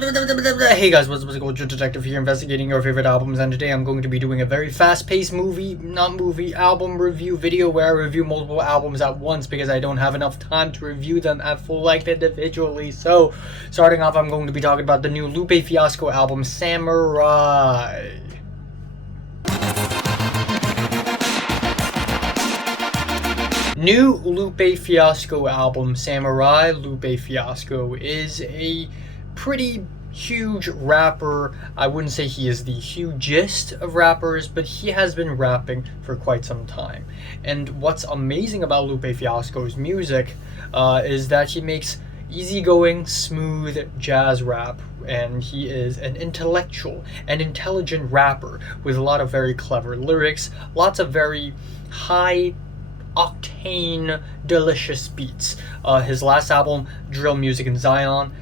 Hey guys, what's going on? Detective here, investigating your favorite albums, and today I'm going to be doing a very fast-paced album review video where I review multiple albums at once because I don't have enough time to review them at full length individually. So, starting off, I'm going to be talking about the new Lupe Fiasco album, Samurai. New Lupe Fiasco album, Samurai. Lupe Fiasco is a pretty huge rapper. I wouldn't say he is the hugest of rappers, but he has been rapping for quite some time. And what's amazing about Lupe Fiasco's music is that he makes easygoing, smooth jazz rap, and he is an intellectual and intelligent rapper with a lot of very clever lyrics, lots of very high octane, delicious beats. His last album, Drill Music in Zion,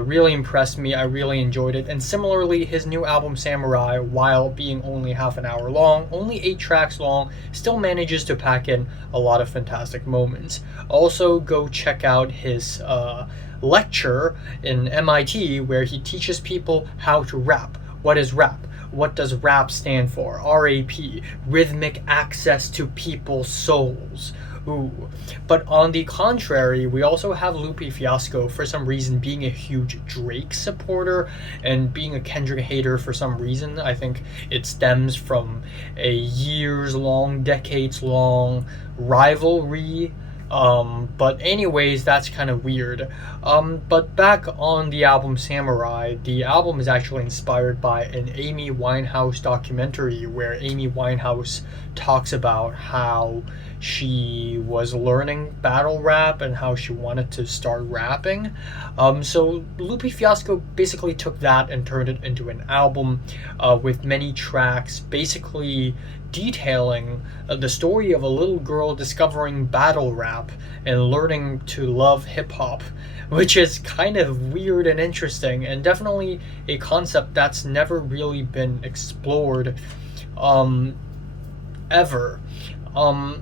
really impressed me. I really enjoyed it. And similarly, his new album, Samurai, while being only half an hour long, only 8 tracks long, still manages to pack in a lot of fantastic moments. Also, go check out his lecture in MIT where he teaches people how to rap. What is rap? What does RAP stand for? R-A-P, rhythmic access to people's souls. Ooh. But on the contrary, we also have Lupe Fiasco, for some reason, being a huge Drake supporter and being a Kendrick hater for some reason. I think it stems from a years-long, decades-long rivalry. But anyways, that's kind of weird. But back on the album Samurai, the album is actually inspired by an Amy Winehouse documentary where Amy Winehouse talks about how she was learning battle rap and how she wanted to start rapping. So Lupe Fiasco basically took that and turned it into an album with many tracks, basically detailing the story of a little girl discovering battle rap and learning to love hip-hop, which is kind of weird and interesting, and definitely a concept that's never really been explored ever.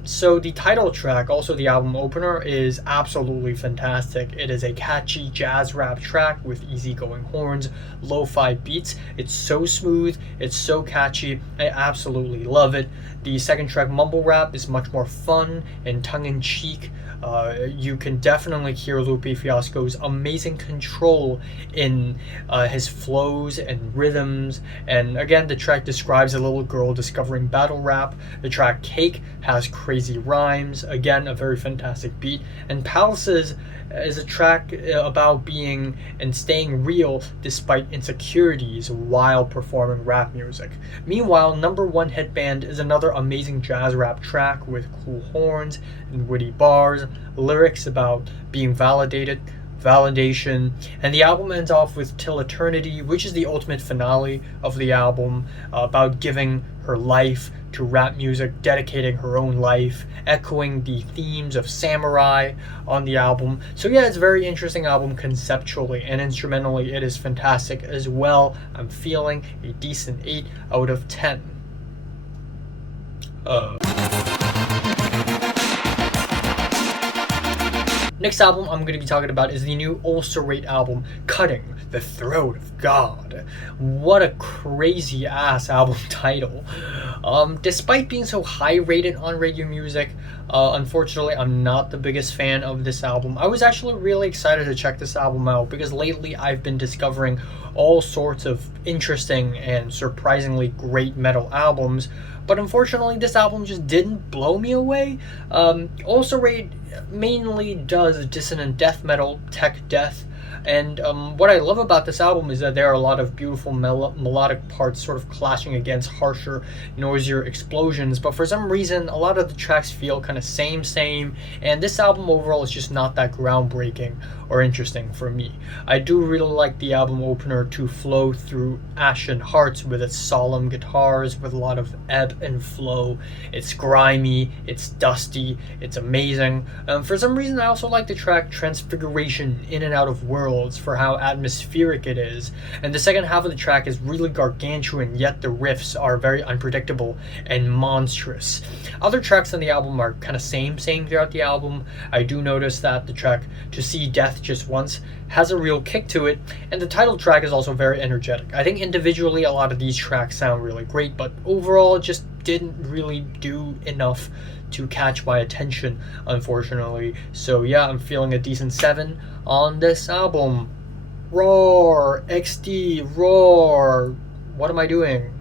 So the title track, also the album opener, is absolutely fantastic. It is a catchy jazz rap track with easygoing horns, lo-fi beats. It's so smooth, it's so catchy, I absolutely love it. The second track, Mumble Rap, is much more fun and tongue-in-cheek. You can definitely hear Lupe Fiasco's amazing control in his flows and rhythms. And again, the track describes a little girl discovering battle rap. The track Cake has crazy rhymes. Again, a very fantastic beat. And Palaces is a track about being and staying real despite insecurities while performing rap music. Meanwhile, Number One Headband is another amazing jazz rap track with cool horns and witty bars, lyrics about being validated, validation, and the album ends off with Till Eternity, which is the ultimate finale of the album, about giving her life to rap music, dedicating her own life, echoing the themes of Samurai on the album. So yeah, it's a very interesting album conceptually, and instrumentally it is fantastic as well. I'm feeling a decent 8 out of 10. Next album I'm going to be talking about is the new Ulcerate album, Cutting the Throat of God. What a crazy ass album title. Despite being so high rated on radio music, unfortunately I'm not the biggest fan of this album. I was actually really excited to check this album out because lately I've been discovering all sorts of interesting and surprisingly great metal albums. But unfortunately, this album just didn't blow me away. Ulcerate mainly does dissonant death metal, tech death, and what I love about this album is that there are a lot of beautiful melodic parts sort of clashing against harsher, noisier explosions, but for some reason, a lot of the tracks feel kind of same, and this album overall is just not that groundbreaking or interesting for me. I do really like the album opener, To Flow Through Ashen Hearts, with its solemn guitars, with a lot of ebb and flow. It's grimy, it's dusty, it's amazing. For some reason, I also like the track Transfiguration, In and Out of Worlds, for how atmospheric it is. And the second half of the track is really gargantuan, yet the riffs are very unpredictable and monstrous. Other tracks on the album are kind of same throughout the album. I do notice that the track To See Death Just Once has a real kick to it, and the title track is also very energetic. I think individually a lot of these tracks sound really great, but overall it just didn't really do enough to catch my attention, unfortunately. So yeah, I'm feeling a decent 7 on this album. Roar! XD! Roar! What am I doing?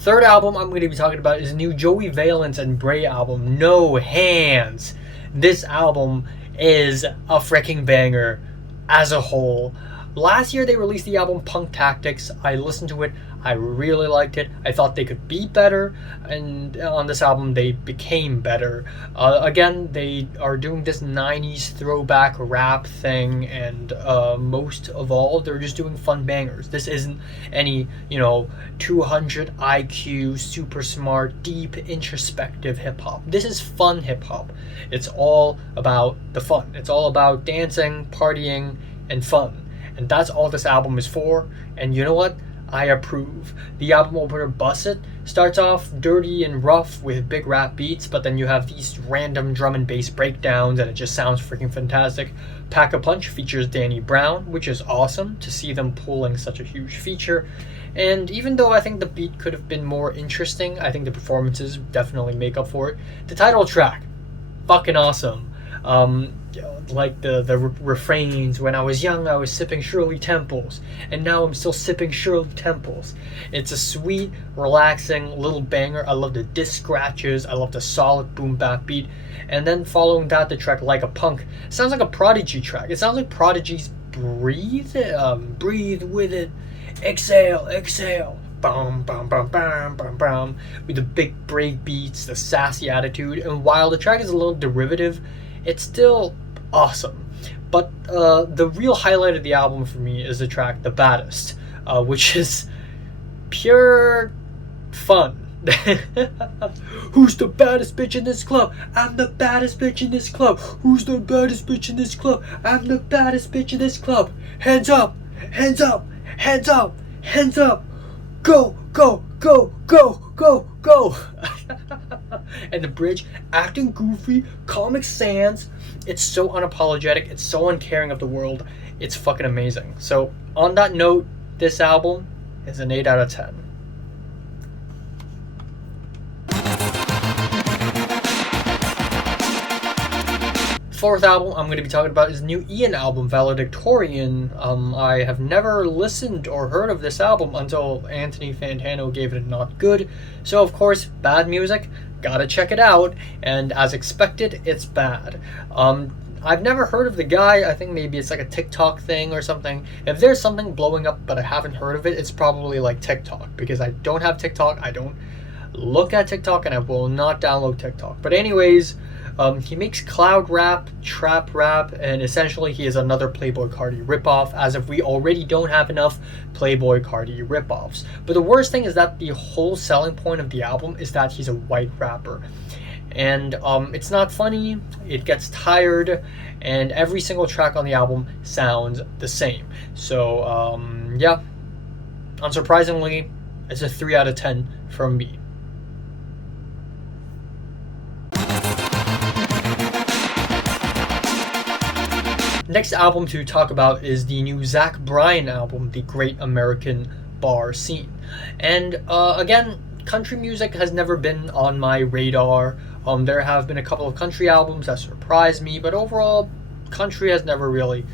Third album I'm going to be talking about is the new Joey Valence and Brae album, No Hands. This album is a freaking banger as a whole. Last year they released the album Punk Tactics. I listened to it. I really liked it. I thought they could be better, and on this album they became better. Again, they are doing this 90s throwback rap thing, and most of all, they're just doing fun bangers. This isn't any, 200 IQ, super smart, deep, introspective hip-hop. This is fun hip-hop. It's all about the fun. It's all about dancing, partying, and fun. And that's all this album is for, and you know what? I approve. The album opener, Bust It, starts off dirty and rough with big rap beats, but then you have these random drum and bass breakdowns, and it just sounds freaking fantastic. Pack a Punch features Danny Brown, which is awesome to see them pulling such a huge feature. And even though I think the beat could have been more interesting, I think the performances definitely make up for it. The title track, fucking awesome. Like the refrains, when I was young I was sipping Shirley Temples, and now I'm still sipping Shirley Temples. It's a sweet, relaxing little banger. I love the disc scratches, I love the solid boom bap beat, and then following that the track Like a Punk. It sounds like a Prodigy track. It sounds like Prodigy's Breathe. Breathe with it, exhale, exhale. Bum, bum, bum, bum, bum, bum, with the big break beats, the sassy attitude, and while the track is a little derivative, it's still awesome. But the real highlight of the album for me is the track The Baddest, which is pure fun. Who's the baddest bitch in this club? I'm the baddest bitch in this club. Who's the baddest bitch in this club? I'm the baddest bitch in this club. Hands up, hands up, hands up, hands up. Go, go, go, go, go, go. And the bridge, acting goofy, Comic Sans. It's so unapologetic, it's so uncaring of the world. It's fucking amazing. So on that note, this album is an 8 out of 10. Fourth album I'm going to be talking about is the new Ian album, Valedictorian. I have never listened or heard of this album until Anthony Fantano gave it a not good. So of course, bad music, gotta check it out. And as expected, it's bad. I've never heard of the guy. I think maybe it's like a TikTok thing or something. If there's something blowing up but I haven't heard of it, it's probably like TikTok, because I don't have TikTok, I don't look at TikTok, and I will not download TikTok. But anyways, he makes cloud rap, trap rap, and essentially he is another Playboi Carti ripoff, as if we already don't have enough Playboi Carti ripoffs. But the worst thing is that the whole selling point of the album is that he's a white rapper. And it's not funny, it gets tired, and every single track on the album sounds the same. So, yeah, unsurprisingly, it's a 3 out of 10 from me. Next album to talk about is the new Zach Bryan album, The Great American Bar Scene. And again, country music has never been on my radar. There have been a couple of country albums that surprised me, but overall, country has never really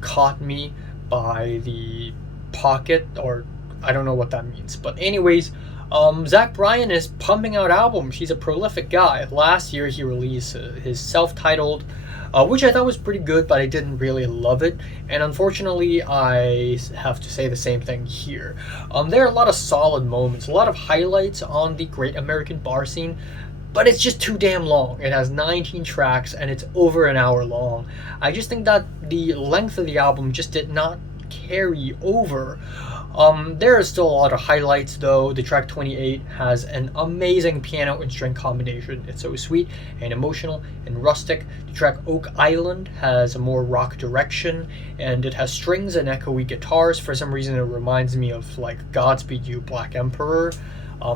caught me by the pocket, or I don't know what that means. But anyways, Zach Bryan is pumping out albums. He's a prolific guy. Last year he released his self-titled, which I thought was pretty good, but I didn't really love it. And unfortunately, I have to say the same thing here. There are a lot of solid moments, a lot of highlights on The Great American Bar Scene, but it's just too damn long. It has 19 tracks and it's over an hour long. I just think that the length of the album just did not carry over. There are still a lot of highlights though. The track 28 has an amazing piano and string combination. It's so sweet and emotional and rustic. The track Oak Island has a more rock direction, and it has strings and echoey guitars. For some reason it reminds me of like Godspeed You, Black Emperor.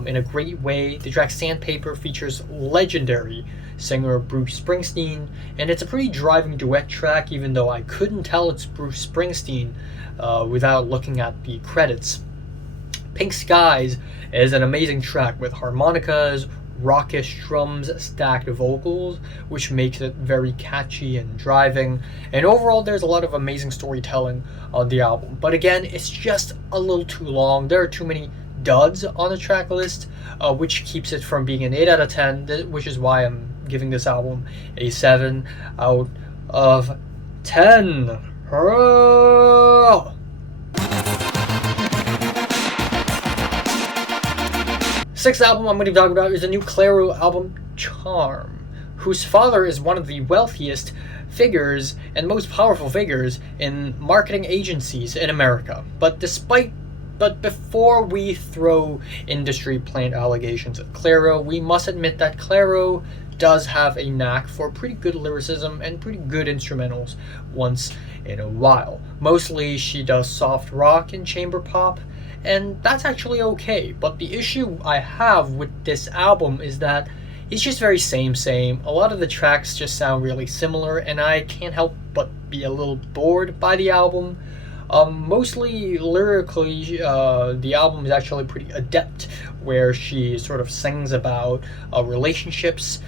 in a great way. The track Sandpaper features legendary singer Bruce Springsteen, and it's a pretty driving duet track, even though I couldn't tell it's Bruce Springsteen without looking at the credits. Pink Skies is an amazing track with harmonicas, rockish drums, stacked vocals, which makes it very catchy and driving. And overall, there's a lot of amazing storytelling on the album. But again, it's just a little too long. There are too many duds on the track list, which keeps it from being an 8 out of 10, which is why I'm giving this album a 7 out of 10. Hurrah! Sixth album I'm going to be talking about is the new Clairo album, Charm, whose father is one of the wealthiest figures and most powerful figures in marketing agencies in America. But before we throw industry plant allegations at Clairo, we must admit that Clairo does have a knack for pretty good lyricism and pretty good instrumentals once in a while. Mostly she does soft rock and chamber pop, and that's actually okay. But the issue I have with this album is that it's just very same. A lot of the tracks just sound really similar, and I can't help but be a little bored by the album. Mostly lyrically, the album is actually pretty adept, where she sort of sings about relationships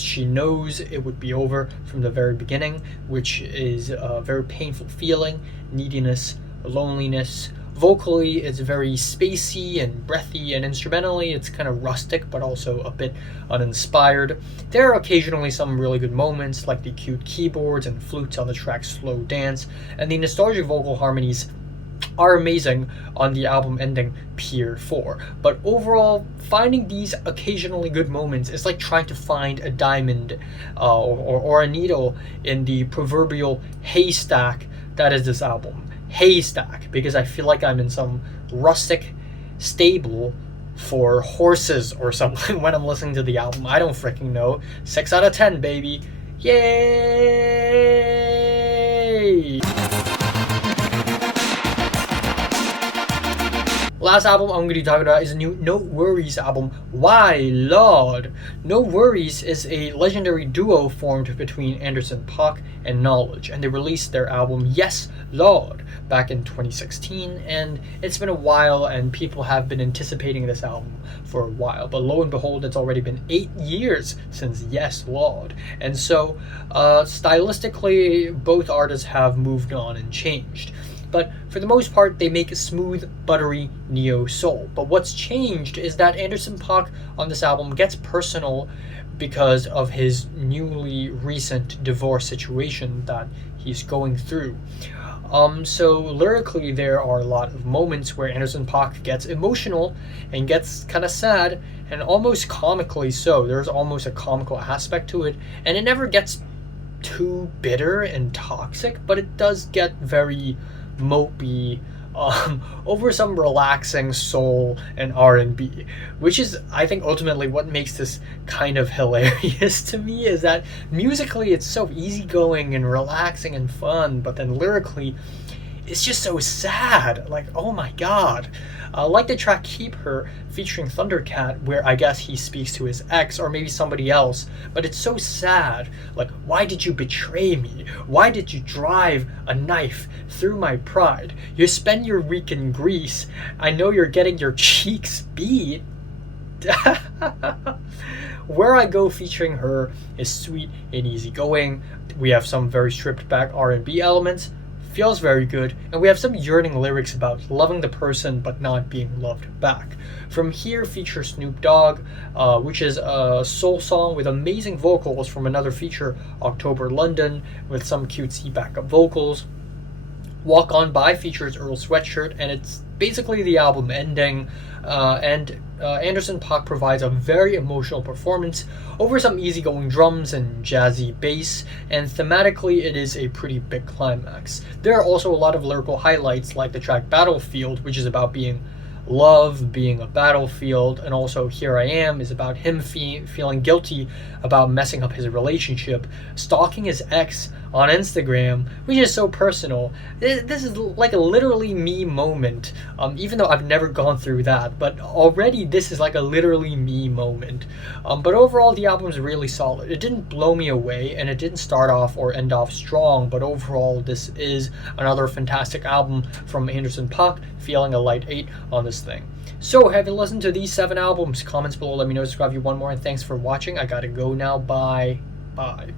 she knows it would be over from the very beginning, which is a very painful feeling, neediness, loneliness. Vocally, it's very spacey and breathy, and instrumentally, it's kind of rustic, but also a bit uninspired. There are occasionally some really good moments, like the cute keyboards and flutes on the track Slow Dance, and the nostalgic vocal harmonies are amazing on the album ending Pier 4. But overall, finding these occasionally good moments is like trying to find a diamond or a needle in the proverbial haystack that is this album. Haystack, because I feel like I'm in some rustic stable for horses or something when I'm listening to the album. I don't freaking know. 6 out of 10, baby. Yay! Last album I'm going to be talking about is the new NxWorries album, Why Lord? NxWorries is a legendary duo formed between Anderson .Paak and Knowledge, and they released their album Yes Lord back in 2016, and it's been a while, and people have been anticipating this album for a while, but lo and behold, it's already been 8 years since Yes Lord, and so stylistically, both artists have moved on and changed. But for the most part, they make a smooth, buttery neo-soul. But what's changed is that Anderson .Paak on this album gets personal because of his newly recent divorce situation that he's going through. So lyrically, there are a lot of moments where Anderson .Paak gets emotional and gets kind of sad, and almost comically so. There's almost a comical aspect to it, and it never gets too bitter and toxic, but it does get very mopey over some relaxing soul and R&B, which is, I think, ultimately what makes this kind of hilarious to me, is that musically it's so easygoing and relaxing and fun, but then lyrically it's just so sad. Like, oh my god. Like the track Keep Her featuring Thundercat, where I guess he speaks to his ex or maybe somebody else, but it's so sad. Like, why did you betray me? Why did you drive a knife through my pride? You spend your week in Greece. I know you're getting your cheeks beat. Where I Go featuring her is sweet and easygoing. We have some very stripped back R&B elements. Feels very good, and we have some yearning lyrics about loving the person but not being loved back. From Here features Snoop Dogg, which is a soul song with amazing vocals from another feature, October London, with some cutesy backup vocals. Walk On By features Earl Sweatshirt, and it's basically the album ending, and Anderson .Paak provides a very emotional performance over some easygoing drums and jazzy bass, and thematically it is a pretty big climax. There are also a lot of lyrical highlights, like the track Battlefield, which is about being love, being a battlefield, and also Here I Am is about him feeling guilty about messing up his relationship, stalking his ex on Instagram, which is so personal. This is like a literally me moment, even though I've never gone through that, but already this is like a literally me moment. But overall, the album's really solid. It didn't blow me away, and it didn't start off or end off strong, but overall, this is another fantastic album from Anderson .Paak, feeling a light 8 on this thing. So, have you listened to these 7 albums? Comments below, let me know, subscribe if you want more, and thanks for watching. I gotta go now. Bye. Bye.